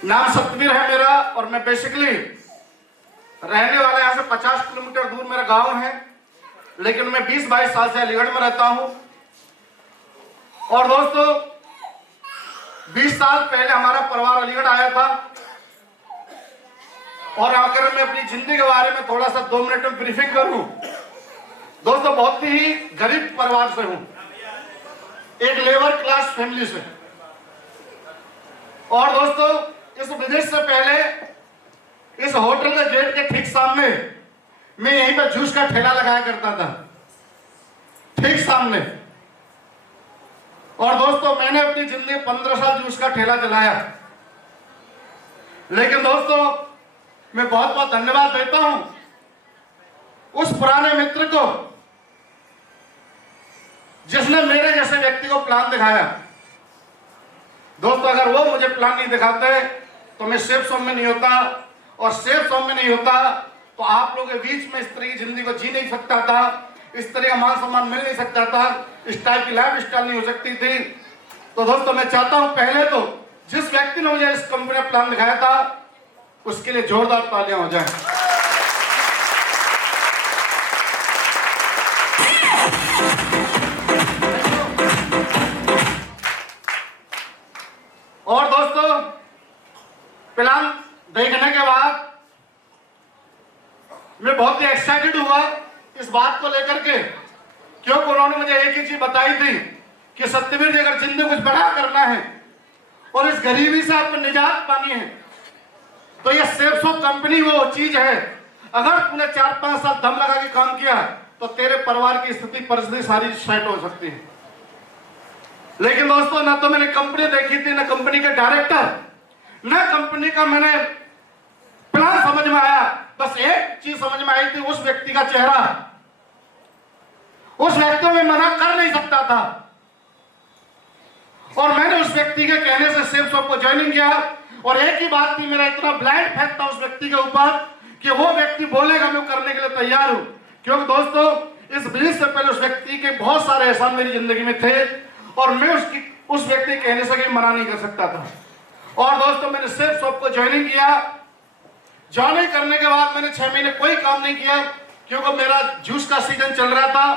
नाम सतवीर है मेरा और मैं बेसिकली रहने वाला यहाँ से 50 किलोमीटर दूर मेरा गांव है, लेकिन मैं 20-22 साल से अलीगढ़ में रहता हूँ। और दोस्तों 20 साल पहले हमारा परिवार अलीगढ़ आया था और आकर मैं अपनी जिंदगी के बारे में थोड़ा सा 2 मिनट में ब्रीफिंग करूं। दोस्तों बहुत ही गरीब परिवार से हूं, एक लेबर क्लास फैमिली से। और दोस्तों इस बिजनेस से पहले इस होटल के गेट के ठीक सामने मैं यहीं पर जूस का ठेला लगाया करता था, ठीक सामने। और दोस्तों मैंने अपनी जिंदगी 15 साल जूस का ठेला चलाया। लेकिन दोस्तों मैं बहुत बहुत धन्यवाद देता हूं उस पुराने मित्र को जिसने मेरे जैसे व्यक्ति को प्लान दिखाया। दोस्तों अगर वो मुझे प्लान नहीं दिखाते तो मैं सेफ जोन में नहीं होता, और सेफ जोन में नहीं होता तो आप लोगों के बीच में इस तरह की जिंदगी को जी नहीं सकता था, इस तरह का मान सम्मान मिल नहीं सकता था, इस टाइप की लाइफ स्टाइल नहीं हो सकती थी। तो दोस्तों मैं चाहता हूं पहले तो जिस व्यक्ति ने मुझे इस कंपनी का प्लान दिखाया था उसके लिए जोरदार तालियां हो जाएं। और दोस्तों प्लान देखने के बाद मैं बहुत ही एक्साइटेड हुआ इस बात को लेकर के, क्योंकि उन्होंने मुझे एक ही चीज बताई थी कि सत्यवीर जी अगर जिंदगी कुछ बड़ा करना है और इस गरीबी से आपको निजात पानी है तो ये सेफसो कंपनी वो चीज है। अगर तूने 4-5 साल दम लगा के काम किया तो तेरे परिवार की स्थिति परिस्थिति सारी सेट हो सकती है। लेकिन दोस्तों ना तो मैंने कंपनी देखी थी, ना कंपनी के डायरेक्टर, ना कंपनी का मैंने प्लान समझ में आया। बस एक चीज समझ में आई थी, उस व्यक्ति का चेहरा। उस व्यक्ति को मैं मना कर नहीं सकता था और मैंने उस व्यक्ति के कहने से सेफ शॉप को ज्वाइनिंग किया। और एक ही बात थी, मेरा इतना ब्लाइंड फेथ था उस व्यक्ति के ऊपर कि वो व्यक्ति बोलेगा मैं करने के लिए तैयार हूं। क्योंकि दोस्तों इस बिजनेस से पहले उस व्यक्ति के बहुत सारे एहसान मेरी जिंदगी में थे और मैं उस व्यक्ति के कहने से कहीं मना नहीं कर सकता था। और दोस्तों मैंने सेफ शॉप को ज्वाइनिंग किया। ज्वाइनिंग करने के बाद मैंने 6 महीने कोई काम नहीं किया क्योंकि मेरा जूस का सीजन चल रहा था।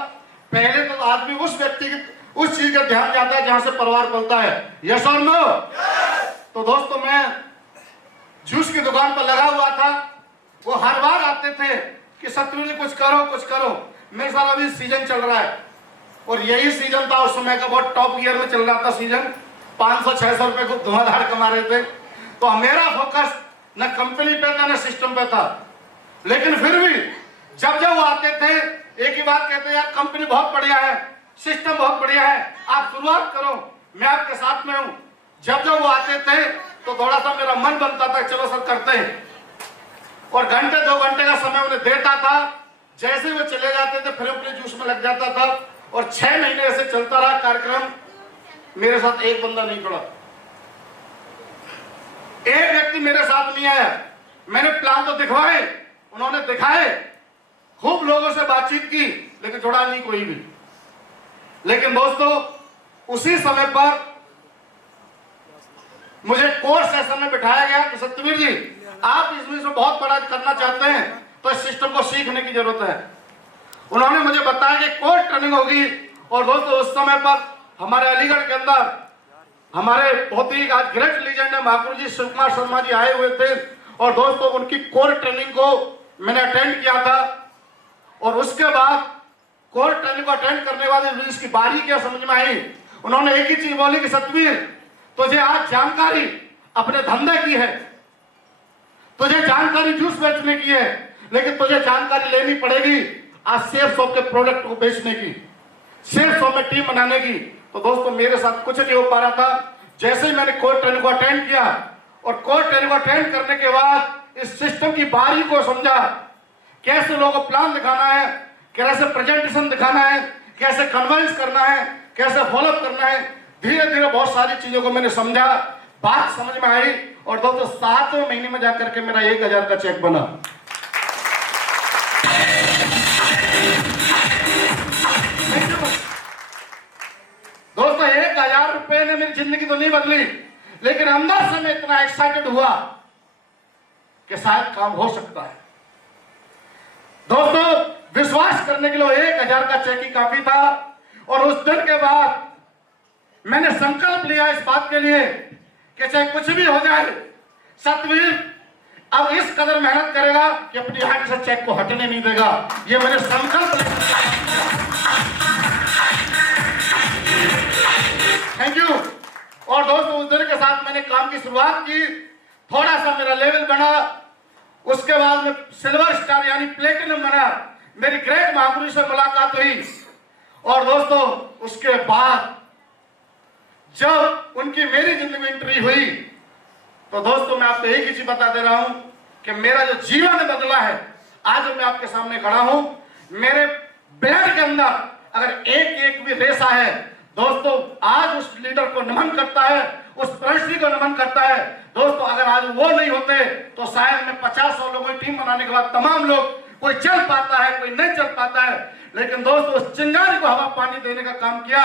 पहले तो आदमी उस व्यक्ति की उस चीज का ध्यान जाता है जहां से परिवार पलता है, यस और नो। तो दोस्तों मैं जूस की दुकान पर लगा हुआ था। वो हर बार आते थे कि सत्यवीर जी कुछ करो कुछ करो। मेरे साथ अभी सीजन चल रहा है और यही सीजन था उस समय का, बहुत टॉप गियर में चल रहा था सीजन। 500-600 रुपए को धुआंधार कमा रहे थे। तो मेरा फोकस न कंपनी पे था न सिस्टम पे था। लेकिन फिर भी जब जब वो आते थे एक ही बात कहते यार कंपनी बहुत बढ़िया है, सिस्टम बहुत बढ़िया है, आप शुरुआत करो, मैं आपके साथ में हूं। जब जब वो आते थे तो थोड़ा सा मेरा मन बनता था चलो सर करते हैं, और घंटे 2 घंटे का समय उन्हें देता था। जैसे वो चले जाते थे फिर अपने जूस में लग जाता था और 6 महीने ऐसे चलता रहा कार्यक्रम। मेरे साथ एक बंदा नहीं जुड़ा, एक व्यक्ति मेरे साथ नहीं आया। मैंने प्लान तो दिखवाए, उन्होंने दिखाए, खूब लोगों से बातचीत की, लेकिन जुड़ा नहीं कोई भी। लेकिन दोस्तों उसी समय पर मुझे कोर्स सेशन में बिठाया गया कि सत्यवीर जी आप इस बिजनेस में बहुत बड़ा करना चाहते हैं तो इस सिस्टम को सीखने की जरूरत है। उन्होंने मुझे बताया कि कोर्स ट्रेनिंग होगी। और दोस्तों उस समय पर हमारे अलीगढ़ के अंदर हमारे बहुत ही आज ग्रेट लीजेंड है महापुरुष जी शिव कुमार शर्मा जी आए हुए थे। और दोस्तों उनकी कोर ट्रेनिंग को मैंने अटेंड किया था। और उसके बाद कोर ट्रेनिंग को अटेंड करने के बाद इसकी बारी क्या समझ में आई। उन्होंने एक ही चीज बोली कि सतवीर तुझे आज जानकारी अपने धंधे की है, तुझे जानकारी जूस बेचने की है, लेकिन तुझे जानकारी लेनी पड़ेगी आज सेफ शॉप के प्रोडक्ट को बेचने की, सेफ शॉप में टीम बनाने की। तो दोस्तों मेरे साथ कुछ नहीं हो पा रहा था। जैसे ही मैंने कोर ट्रेनिंग को अटेंड किया और कोर ट्रेनिंग को अटेंड करने के बाद इस सिस्टम की बारी को समझा, कैसे लोगों को प्लान दिखाना है, कैसे प्रेजेंटेशन दिखाना है, कैसे कन्विंस करना है, कैसे फॉलोअप करना है, धीरे धीरे बहुत सारी चीजों को मैंने समझा, बात समझ में आई। और दोस्तों 7वें महीने में जाकर के मेरा 1000 का चेक बना। दोस्तों 1000 रुपए ने मेरी जिंदगी तो नहीं बदली, लेकिन अंदर से मैं इतना एक्साइटेड हुआ कि शायद काम हो सकता है। दोस्तों, विश्वास करने के लिए 1000 का चेक ही काफी था। और उस दिन के बाद मैंने संकल्प लिया इस बात के लिए कि चाहे कुछ भी हो जाए, सतवीर अब इस कदर मेहनत करेगा कि अपनी हाथ से चेक को हटने नहीं देगा। ये मैंने संकल्प लिया। Thank you. और दोस्तों, उस दिन के साथ मैंने काम की शुरुआत की, थोड़ा सा मेरा लेवल बढ़ा, उसके बाद में सिल्वर स्टार यानी प्लेटिनम बना। मेरी ग्रेट महागुरु से मुलाकात हुई। और दोस्तों, उसके बाद जब उनकी मेरी जिंदगी में एंट्री हुई, तो दोस्तों मैं आपको एक ही चीज बता दे रहा हूं कि मेरा जो जीवन है बदला है। आज मैं आपके सामने खड़ा हूं, मेरे ब्लड के अंदर अगर एक भी रेशा है, दोस्तों आज उस लीडर को नमन करता है, उस परिस्थिति को नमन करता है। दोस्तों, अगर आज वो नहीं होते तो शायद मैं 50-100 लोगों की टीम बनाने के बाद तमाम लोग, कोई चल पाता है, कोई नहीं चल पाता है। लेकिन दोस्तों, उस चिंगारी को हवा पानी देने का काम किया।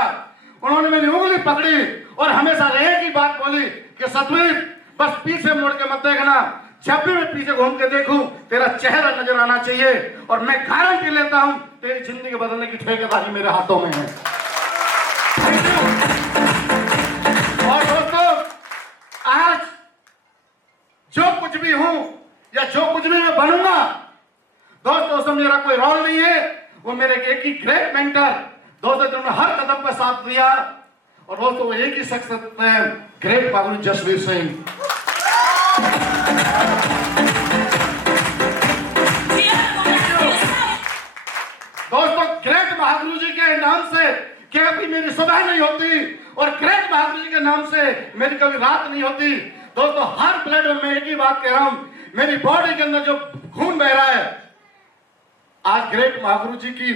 उन्होंने मेरी उंगली पकड़ी और हमेशा एक ही बात बोली कि सतवीर, बस पीछे मुड़ के मत देखना, जब भी मैं पीछे घूम के देखूं तेरा चेहरा नजर आना चाहिए। और मैं गारंटी लेता हूं तेरी जिंदगी बदलने की ठेकेदारी मेरे हाथों में है। और दोस्तों, आज जो कुछ भी हूं या जो कुछ भी मैं बनूंगा, दोस्तों उसमें मेरा कोई रोल नहीं है। वो मेरे एक ही ग्रेट मेंटर दोस्तों, जिन्होंने हर कदम पर साथ दिया। और दोस्तों, वो एक ही शख्स है, ग्रेट महागुरु जसवीर सिंह। दोस्तों, ग्रेट महागुरु जी के नाम से कभी मेरी सुबह नहीं होती और ग्रेट महागुरु जी के नाम से मेरी कभी रात नहीं होती। दोस्तों, हर ब्लड में मैं एक ही बात कह रहा हूं, मेरी बॉडी के अंदर जो खून बह रहा है, आज ग्रेट महागुरु जी की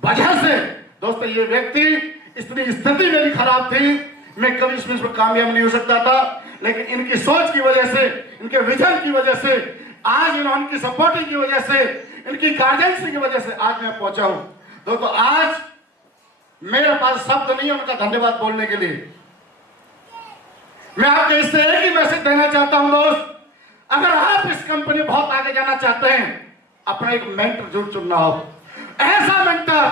वजह से। दोस्तों, ये व्यक्ति, इतनी स्थिति मेरी खराब थी, मैं कभी इसमें कामयाब नहीं हो सकता था। लेकिन इनकी सोच की वजह से, इनके विजन की वजह से, आज इनकी सपोर्टिंग की वजह से, इनकी गार्जियंस की वजह से आज मैं पहुंचा हूं। दोस्तों, आज मेरे पास शब्द नहीं है उनका धन्यवाद बोलने के लिए। मैं आपको इससे एक ही मैसेज देना चाहता हूं दोस्त, अगर आप इस कंपनी में बहुत आगे जाना चाहते हैं, अपना एक मेंटर जरूर चुनना हो। ऐसा मेंटर,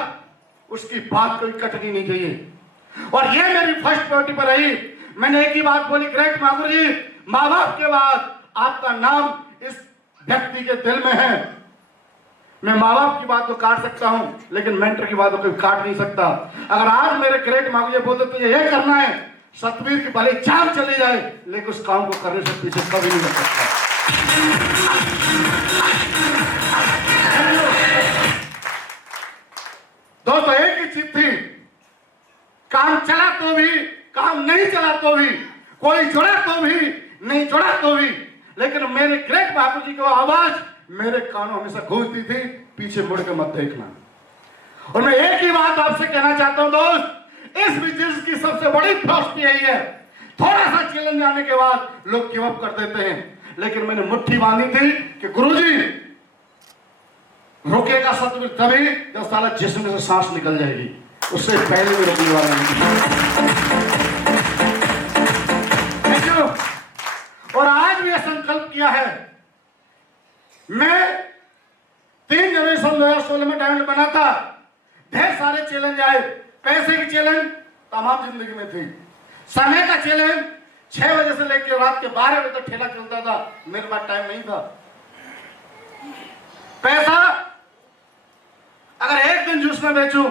उसकी बात कोई कटनी नहीं चाहिए। और ये मेरी फर्स्ट प्रायोरिटी पर रही। मैंने एक ही बात बोली, ग्रेट महागुरु जी, माँ बाप के बाद आपका नाम इस व्यक्ति के दिल में है। मैं माँ बाप की बात तो काट सकता हूं, लेकिन मेंटर की बात तो कोई काट नहीं सकता। अगर आज मेरे ग्रेट महागुरु जी बोलते तो ये करना है, सतवीर की भले जान चली जाए, लेकिन उस काम को करने से पीछे कभी नहीं कर सकता। दोस्तों, एक ही चीज थी, काम चला तो भी, काम नहीं चला तो भी, कोई जुड़ा तो भी, नहीं जुड़ा तो भी, लेकिन मेरे ग्रेट महागुरु जी की आवाज मेरे कानों हमेशा गूंजती थी, पीछे मुड़ के मत देखना। और मैं एक ही बात आपसे कहना चाहता हूं दोस्त, इस बिजनेस की सबसे बड़ी फिलॉसफी यही है, थोड़ा सा चैलेंज आने के बाद लोग गिव अप कर देते हैं। लेकिन मैंने मुट्ठी बांधी थी कि गुरुजी, रुकेगा सतवीर तभी जब साला जिस्म से सांस निकल जाएगी, उससे पहले भी रुकने वाला नहीं। और आज भी यह संकल्प किया है, मैं 3 जनवरी 2016 में डायमंड बना था। ढेर सारे चैलेंज आए, पैसे की चैलेंज तमाम जिंदगी में थी, समय का चैलेंज, 6 बजे से लेकर रात के 12 बजे तक ठेला चलता था, मेरे पास टाइम नहीं था। पैसा अगर एक दिन जूस में बेचूं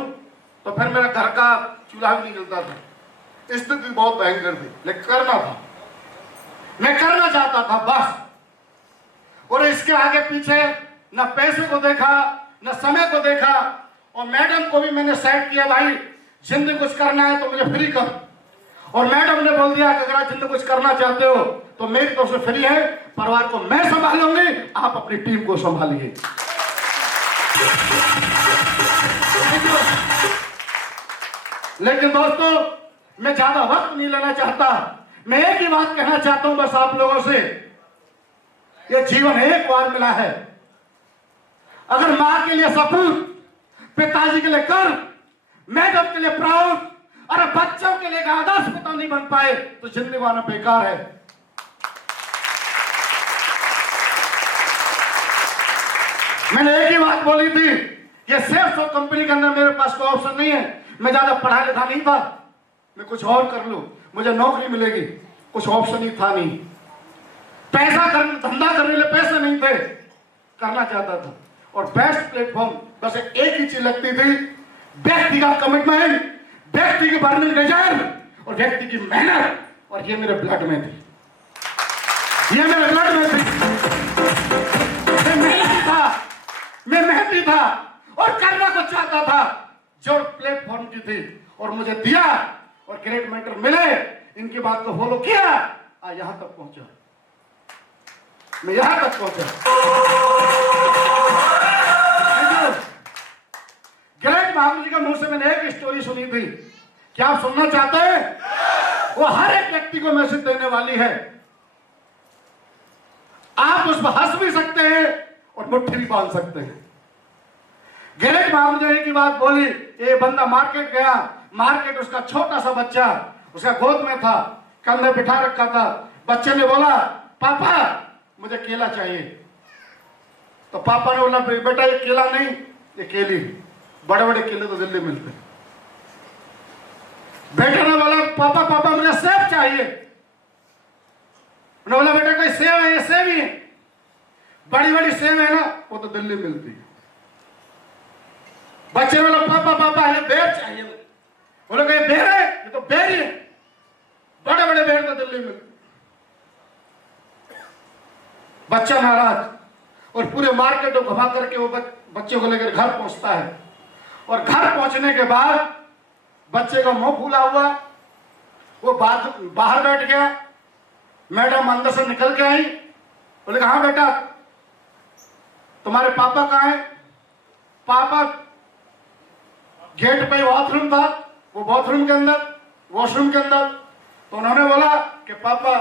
तो फिर मेरा घर का चूल्हा भी नहीं जलता था। स्थिति बहुत भयंकर थी, लेकिन करना था, मैं करना चाहता था बस। और इसके आगे पीछे न पैसे को देखा, न समय को देखा। और मैडम को भी मैंने सेट किया, भाई जिंदगी कुछ करना है तो मुझे फ्री कर। और मैडम ने बोल दिया कि अगर आप जिंदगी कुछ करना चाहते हो तो मेरी तरफ से फ्री है, परिवार को मैं संभालूंगी, आप अपनी टीम को संभालिए। लेकिन दोस्तों, मैं ज्यादा वक्त नहीं लेना चाहता, मैं एक ही बात कहना चाहता हूं बस आप लोगों से, ये जीवन एक बार मिला है। अगर मां के लिए सपूत, पिताजी के लिए कर्म, मैडम के लिए प्राउड, अरे बच्चों के लिए आदर्श पिता नहीं बन पाए तो जिंदगी वाला बेकार है। मैंने एक ही बात बोली थी, ये सेल्स ऑफ कंपनी के अंदर मेरे पास कोई ऑप्शन नहीं है। मैं ज्यादा पढ़ा लिखा नहीं था, मैं कुछ और कर लूं, मुझे नौकरी मिलेगी, कुछ ऑप्शन ही था नहीं। पैसा धंधा करने के लिए पैसे नहीं थे, करना चाहता था। और बेस्ट प्लेटफॉर्म बस एक ही चीज लगती थी, व्यक्ति का कमिटमेंट, व्यक्ति की बर्निंग डिजायर और व्यक्ति की मेहनत। और ये मेरे ब्लड में थी, ये मेरे ब्लड में थी। मैं मेहनती था और करना को चाहता था जो प्लेटफॉर्म की थी, और मुझे दिया और ग्रेट मेंटर मिले, इनकी बात को फॉलो किया, यहां तक पहुंचा, मैं यहां तक पहुंचा। ग्रेट महावीर जी का मुंह से मैंने एक स्टोरी सुनी थी, क्या आप सुनना चाहते हैं? वो हर एक व्यक्ति को मैसेज देने वाली है। आप उस पर हंस भी सकते हैं और मुट्ठी भी बांध सकते हैं। ग्रेट महावीर जी की बात बोली, ये बंदा मार्केट गया, मार्केट उसका छोटा सा बच्चा उसका गोद में था, कंधे बिठा रखा था। बच्चे ने बोला, पापा मुझे केला चाहिए। तो पापा ने बोला, बेटा ये केला नहीं, ये केली, बड़े बड़े केले तो दिल्ली मिलते हैं। बेटे ने बोला, पापा पापा मुझे सेब चाहिए। उन्होंने बोला, बेटा कोई सेब है? ये सेब ही है, बड़ी बड़ी सेब है ना, वो तो दिल्ली मिलती है। बच्चे ने बोला, पापा पापा ये बेर चाहिए। बोले ये बेर है? ये तो बेर ही है, बड़े बड़े बेर तो दिल्ली मिलते। बच्चा नाराज और पूरे मार्केट को घुमा करके वो बच्चे को लेकर घर पहुंचता है। और घर पहुंचने के बाद बच्चे का मुंह फूला हुआ, वो बाहर बैठ गया। मैडम अंदर से निकल के आई, बोले हाँ बेटा तुम्हारे पापा कहाँ हैं? पापा गेट पे बाथरूम था, वो बाथरूम के अंदर, वॉशरूम के अंदर। तो उन्होंने बोला कि पापा,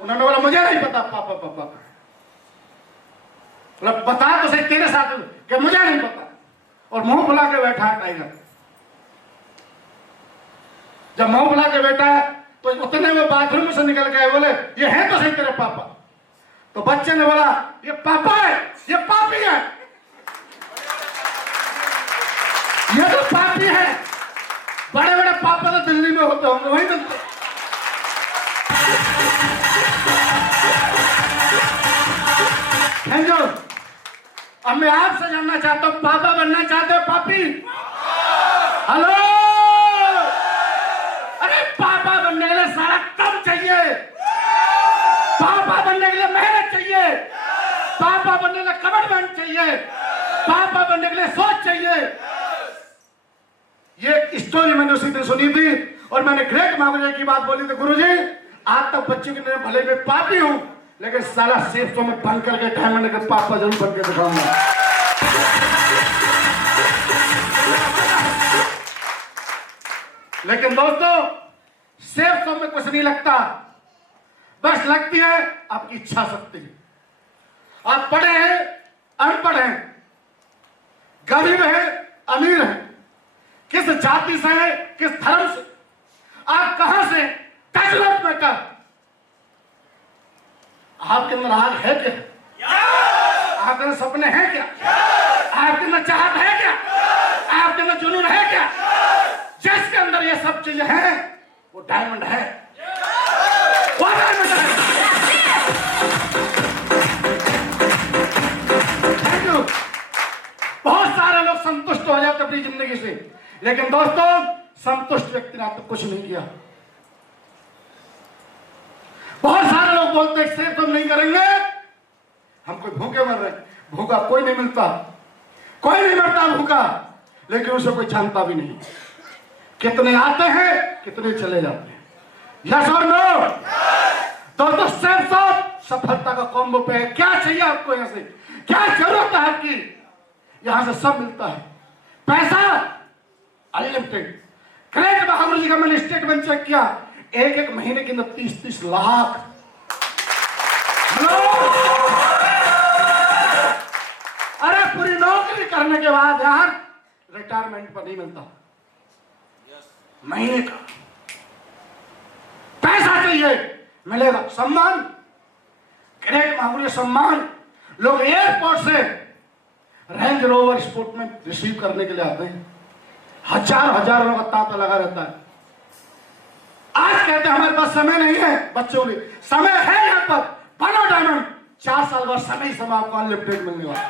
उन्होंने बोला मुझे नहीं पता पापा पापा का। बता तो सही तेरे साथ कि मुझे नहीं पता। और मुंह फुला के बैठा है टाइगर। जब मुंह फुला के बैठा है तो उतने में बाथरूम से निकल गए, बोले ये है तो सही तेरे पापा। तो बच्चे ने बोला ये पापा है, ये पापी है, ये तो पापी है। बड़े बड़े पापा तो दिल्ली में होते होंगे, वहीं मिलते। Thank you. अब मैं आपसे जानना चाहता हूं, पापा बनना चाहते हो पापी? हेलो, अरे पापा बनने के लिए सारा कम चाहिए, पापा बनने के लिए मेहनत चाहिए, पापा बनने के लिए कमिटमेंट चाहिए, पापा बनने के लिए सोच चाहिए। ये स्टोरी मैंने उसी दिन सुनी थी और मैंने ग्रेट महावीर की बात बोली थी, गुरुजी आज तक बच्चे के भले में पापी हूं, लेकिन सारा सेफ तो मैं बन करके डायमंड के पापा जरूर बन के दिखाऊंगा। लेकिन दोस्तों सेफ तो में कुछ नहीं लगता, बस लगती है आपकी इच्छा शक्ति। आप पढ़े हैं, अनपढ़ हैं, गरीब हैं, अमीर हैं, किस जाति से हैं, किस धर्म से, आप कहां से, तजरब में कर, आपके अंदर आग है क्या? आपके अंदर सपने हैं क्या? आपके अंदर चाहत है क्या? आपके अंदर जुनून है क्या? जिसके अंदर ये सब चीजें हैं वो डायमंड है, वो डायमंड है। Thank you. बहुत सारे लोग संतुष्ट हो जाते अपनी जिंदगी से, लेकिन दोस्तों संतुष्ट व्यक्ति ने तो कुछ नहीं किया। बहुत सारे लोग बोलते हैं सेफ हम नहीं करेंगे, हम कोई भूखे मर रहे हैं। भूखा कोई नहीं मिलता, कोई नहीं मरता भूखा, लेकिन उसे कोई जानता भी नहीं। कितने आते हैं, कितने चले जाते हैं। यस और नो? दोस्तों सेफ साथ सफलता का कॉम्बो पे है। क्या चाहिए आपको, यहां से क्या जरूरत है आपकी, यहां से सब मिलता है। पैसा अनलिमिटेड। ग्रेट महावीर जी का मैंने स्टेटमेंट चेक किया, एक एक महीने के अंदर 30-30 लाख। अरे पूरी नौकरी करने के बाद यार रिटायरमेंट पर नहीं मिलता। महीने का। पैसा चाहिए, मिलेगा। सम्मान, ग्रेट मामूली सम्मान। लोग एयरपोर्ट से रेंज रोवर स्पोर्ट में रिसीव करने के लिए आते हैं, हजार लोगों का तांता लगा रहता है। आज कहते हैं हमारे पास समय नहीं है, बच्चों के लिए समय है। यहाँ पर बनो डायमंड, 4 साल बाद समय ही समय आपको अनलिमिटेड मिलने वाला।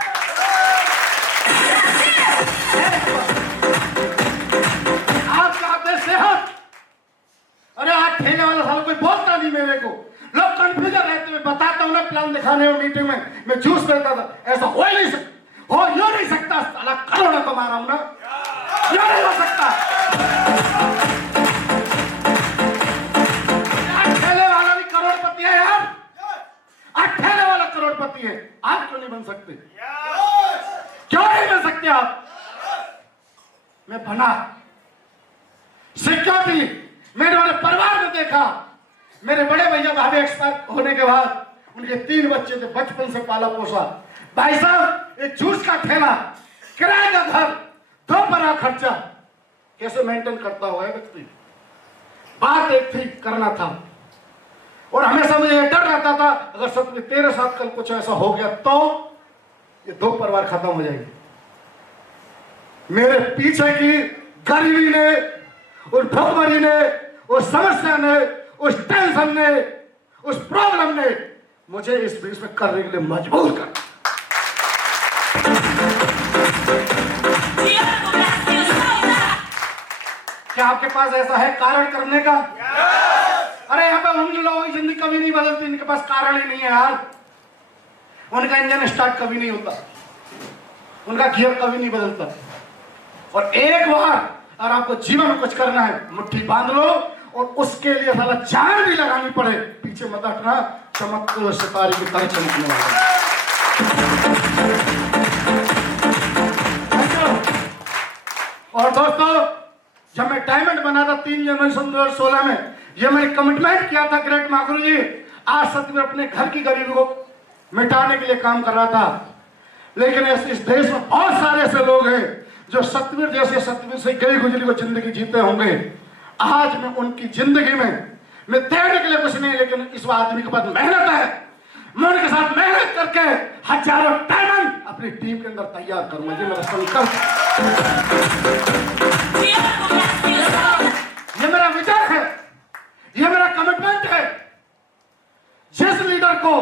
आप चाहते हैं सेहत, अरे आज ठेले वाला साल कोई बोलता नहीं मेरे को, लोग कंफ्यूजन रहते हैं। बताता हूं ना, प्लान दिखाने में मीटिंग में मैं जूस करता था, ऐसा हो ही नहीं सकता, हो यो नहीं सकता। साला करोड़ों कमा रहा हूं ना, यो नहीं हो सकता। ठेले वाला भी करोड़पति है यार, आज ठेले वाला करोड़पति है। आप क्यों नहीं बन सकते? क्यों नहीं बन सकते आप? मैं बना सिक्योरिटी, मैंने वाले परिवार में देखा। मेरे बड़े भैया भाभी एक्सपायर होने के बाद उनके 3 बच्चे थे, बचपन से पाला पोसा। भाई साहब, एक जूस का ठेला, किराए का घर, 2 बड़ा खर्चा, कैसे मेंटेन करता हुआ है व्यक्ति? बात एक थी, करना था। और हमेशा मुझे डर रहता था, अगर सच में तेरे साथ कल कुछ ऐसा हो गया तो ये 2 परिवार खत्म हो जाएंगे। मेरे पीछे की गरीबी ने, उस भुखमरी ने, उस समस्या ने, उस टेंशन ने, उस प्रॉब्लम ने मुझे इस बीच में करने के लिए मजबूर कर। क्या आपके पास ऐसा है कारण करने का? अरे यहाँ पे उन लोगों की जिंदगी कभी नहीं बदलती, इनके पास कारण ही नहीं है यार। उनका इंजन स्टार्ट कभी नहीं होता, उनका गियर कभी नहीं बदलता। और एक बार अगर आपको जीवन में कुछ करना है, मुट्ठी बांध लो और उसके लिए साला जान भी लगानी पड़े, पीछे मत हटना। चमकते हुए सितारे की तरह चमकने वाला। और दोस्तों, जब मैं डायमंड बना था 3 जनवरी 2016 में, ये मैंने कमिटमेंट किया था ग्रेट महागुरु जी, आज सतवीर अपने घर की गरीबी को मिटाने के लिए काम कर रहा था। लेकिन इस देश में बहुत सारे ऐसे लोग हैं जो सतवीर जैसे, सतवीर से गई गुजरी को जिंदगी जीते होंगे। आज मैं उनकी जिंदगी में मैं देने के लिए कुछ नहीं, लेकिन इस आदमी के पास मेहनत है। मैं उनके साथ मेहनत करके हजारों डायमंड अपनी टीम के अंदर तैयार करूंगा। ये मेरा संकल्प, ये मेरा विजन है, ये मेरा कमिटमेंट है। जिस लीडर को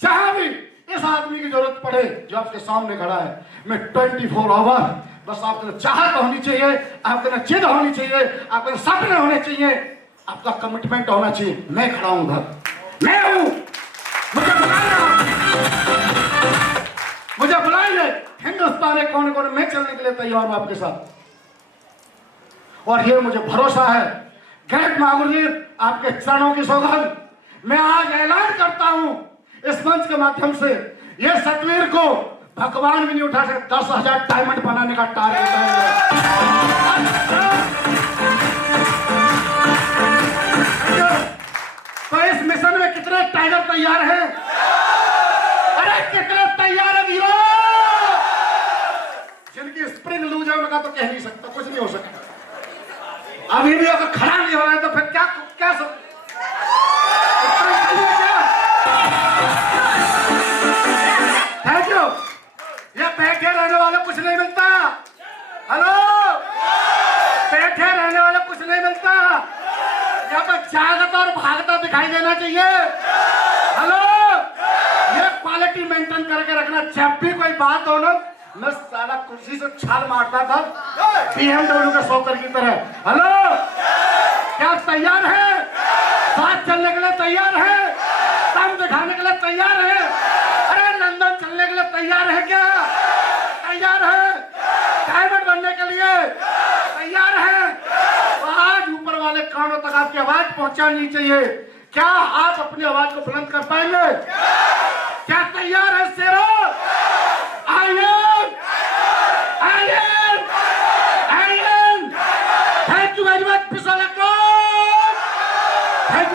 जहां भी इस आदमी की जरूरत पड़े जो आपके सामने खड़ा है, मैं 24 आवर, बस आपके चाहत होनी चाहिए, आपके जिद होनी चाहिए, आपके सपने होने चाहिए, आपका कमिटमेंट होना चाहिए। मैं खड़ा हूं उधर, मैं हूं, मुझे बुलाइए, मुझे बुलाइए। हिंदुस्तान के कोने कोने में चलने के लिए तैयार हूं आपके साथ। और ये मुझे भरोसा है, ग्रेट महागुरु जी, आपके चरणों की सौगंध मैं आज ऐलान करता हूं इस मंच के माध्यम से, ये सतवीर को भगवान भी नहीं उठा सकते। 10,000 डायमंड बनाने का टारगेट है। तो इस मिशन में कितने टाइगर तैयार हैं? अरे कितने तैयार है वीरों? जिनकी स्प्रिंग लूज है उनका तो कह नहीं सकता, कुछ नहीं हो सकता। अभी भी अगर खड़ा नहीं हो रहा है तो फिर क्या क्या सब थैंक यू। ये बैठे रहने वाले कुछ नहीं मिलता। हेलो, बैठे रहने वाले कुछ नहीं मिलता। यहाँ पर जागता और भागता दिखाई देना चाहिए। हेलो, ये क्वालिटी मेंटेन करके रखना। जब भी कोई बात हो ना, मैं सारा कुर्सी से छाल मारता था BMW के शौकर की तरह। हेलो, क्या आप तैयार हैं? साथ चलने के लिए तैयार हैं? दम दिखाने के लिए तैयार हैं? अरे लंदन चलने के लिए तैयार है क्या? तैयार है? डायमंड बनने के लिए तैयार है? तो आज ऊपर वाले कानों तक आपकी आवाज पहुंचानी चाहिए। क्या आप अपनी आवाज को बुलंद कर पाएंगे?